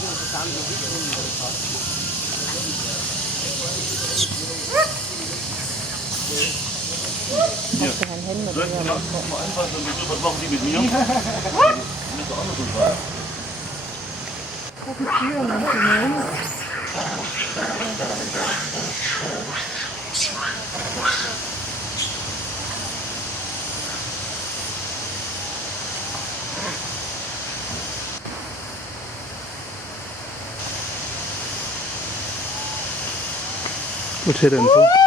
Hier. Sollten Sie nachts noch mal einfallen, dann bitte, was machen Sie mit mir? Das ist doch anders und frei. Wat zit er in?